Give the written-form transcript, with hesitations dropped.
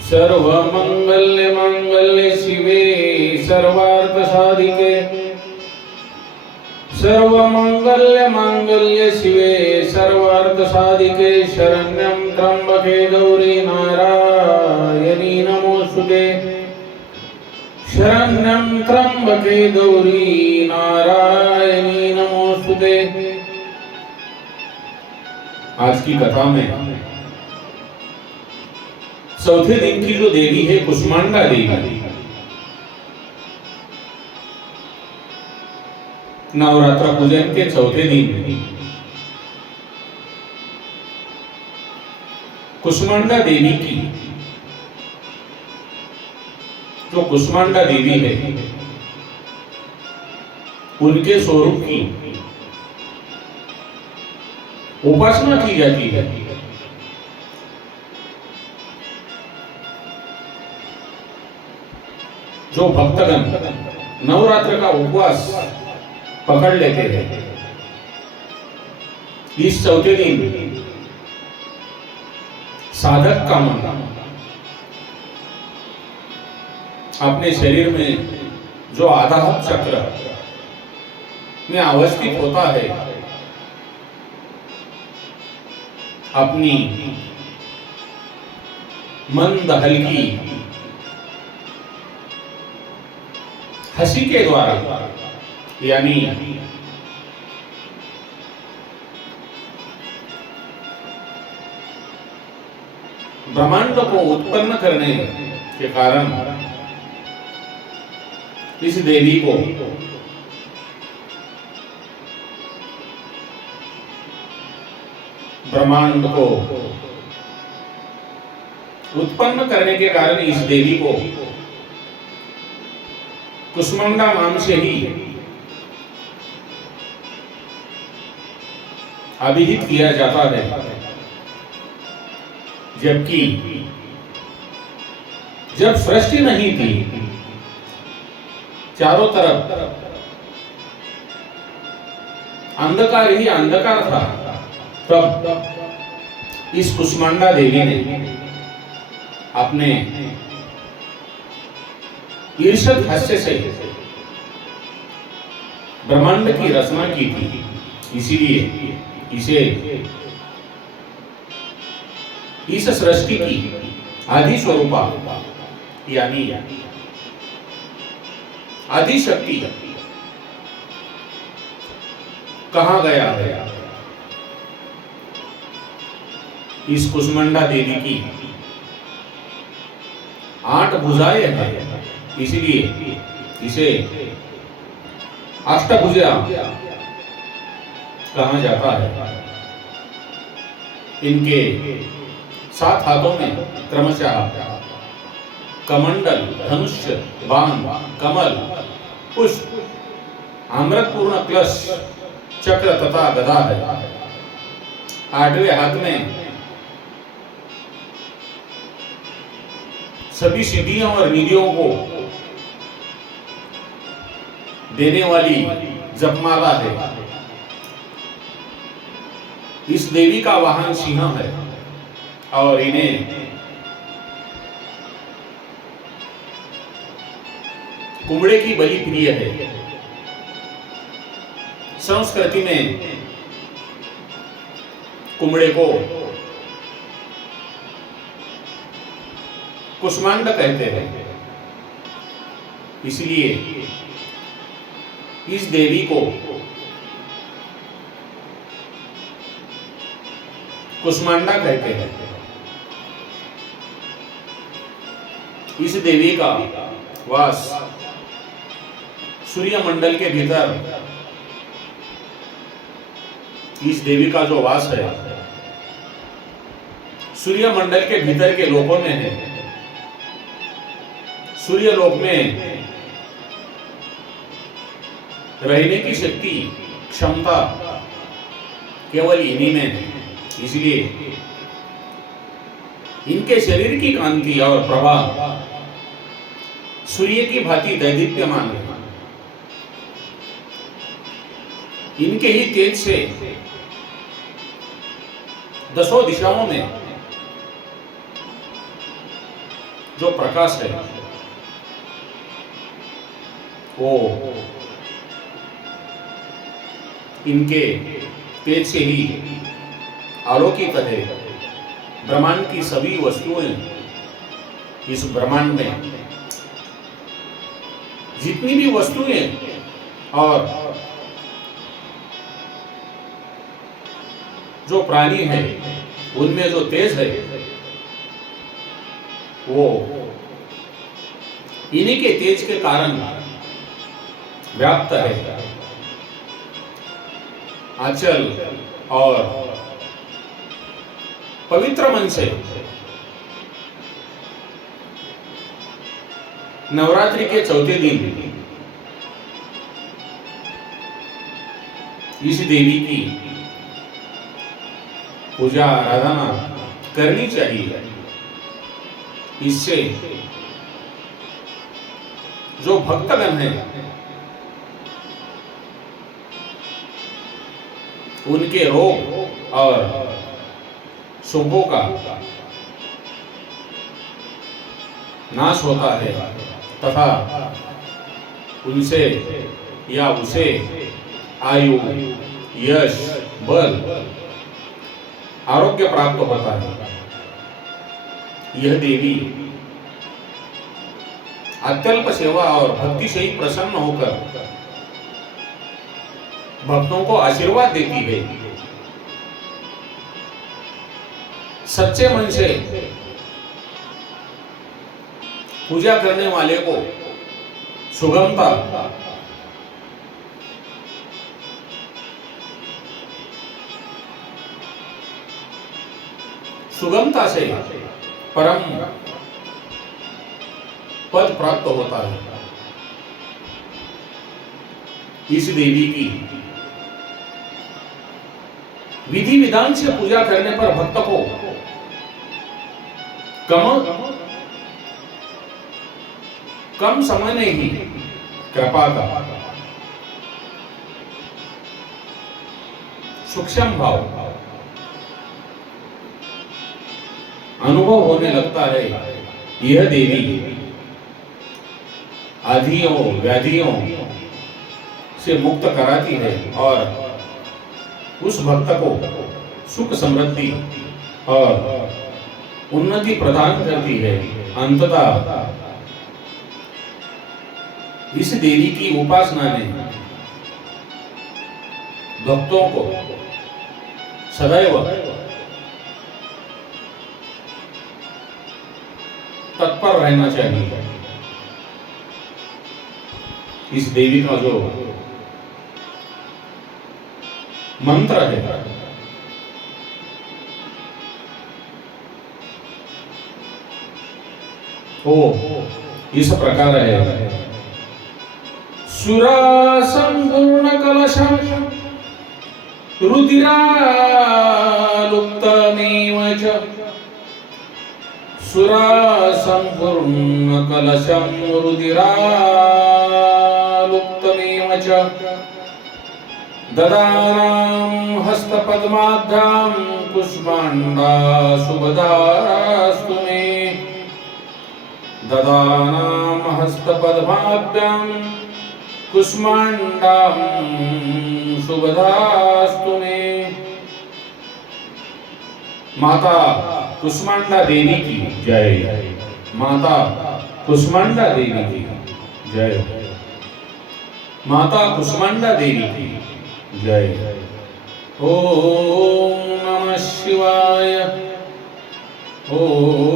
सर्वमंगल्य मंगल्य शिवे सर्वार्थ साधिके सर्वमंगल्य मंगल्य शिवे सर्वार्थ साधिके शरण्यं त्र्यंबके गौरी नारायणी नमोस्तुते शरण्यं त्र्यंबके गौरी नारायणी नमोस्तुते। आज की कथा में चौथे दिन की जो देवी है कुष्मांडा देवी, नवरात्र पूजन के चौथे दिन कुष्मांडा देवी की, जो कुष्मांडा देवी है उनके स्वरूप की उपासना की जाती है। जो भक्तगण नवरात्र का उपवास पकड़ लेते हैं, इस चौथे दिन साधक का मन अपने शरीर में जो आधार चक्र में अवस्थित होता है, अपनी मंद हल्की हंसी के द्वारा, यानी ब्रह्मांड को उत्पन्न करने के कारण इस देवी को ब्रह्मांड को उत्पन्न करने के कारण इस देवी को कुष्मांडा नाम से ही अभिहित किया जाता है। जबकि जब सृष्टि नहीं थी, चारों तरफ अंधकार ही अंधकार था, तब इस कुष्मांडा देवी ने अपने ईर्षद हास्य से ब्रह्मांड की रचना की थी। इसीलिए इसे इस सृष्टि की आदि स्वरूपा यानी आदि शक्ति कहा गया है। इस कुष्मांडा देवी की 8 भुजाएं हैं, इसलिए इसे अष्टभुजा कहा जाता है। इनके 7 हाथों में क्रमशः कमंडल, धनुष्य, बाण, कमल, पुष्प, अमृतपूर्ण कलश, चक्र तथा गदा है। 8वें हाथ में सभी सिद्धियों और निधियों को देने वाली जपमाला है। इस देवी का वाहन सिंह है और इन्हें कुम्बड़े की बलि प्रिय है। संस्कृति में कुम्बड़े को कुष्मांडा कहते हैं। इसलिए इस देवी को कुष्मांडा कहते हैं। इस देवी का वास सूर्य मंडल के भीतर, इस देवी का जो वास है सूर्य मंडल के भीतर के लोकों में है। सूर्य लोक में रहने की शक्ति, क्षमता केवल इन्हीं में है। इसलिए इनके शरीर की कांति और प्रभाव सूर्य की भांति दैदीप्यमान है। इनके ही तेज से दसों दिशाओं में जो प्रकाश है वो इनके तेज से ही आलोकित है। ब्रह्मांड की सभी वस्तुएं, इस ब्रह्मांड में जितनी भी वस्तुएं और जो प्राणी है उनमें जो तेज है वो इन्हीं के तेज के कारण व्याप्त है। आंचल और पवित्र मन से नवरात्रि के चौथे दिन इस देवी की पूजा आराधना करनी चाहिए। इससे जो भक्तगण हैं उनके रोग और शुभों का नाश होता है तथा उनसे या उसे आयु, यश, बल, आरोग्य प्राप्त होता है। यह देवी अत्यल्प सेवा और भक्ति से ही प्रसन्न होकर भक्तों को आशीर्वाद देती है। सच्चे मन से पूजा करने वाले को सुगमता से परम पद प्राप्त होता है। इस देवी की विधि विधान से पूजा करने पर भक्त को कम समय में ही कृपा का सूक्ष्म भाव अनुभव होने लगता है। यह देवी आधियों व्याधियों से मुक्त कराती है और उस भक्त को सुख समृद्धि और उन्नति प्रदान करती है। अंततः इस देवी की उपासना ने भक्तों को सदैव तत्पर रहना चाहिए। इस देवी का जो मंत्र है वो इस प्रकार है। सुरा संपूर्ण कलशम रुदिरालुप्तमेव च, सुरा संपूर्ण कलशम रुदिरालुप्तमेव च, ददानां हस्तपद्माभ्यां कुष्माण्डा शुभदास्तु मे, ददानां हस्तपद्माभ्यां कुष्माण्डां शुभदास्तु मे। माता कुष्मांडा देवी की जय। माता कुष्मांडा देवी की जय। माता कुष्मांडा देवी की जय। ओम नमः शिवाय। ओम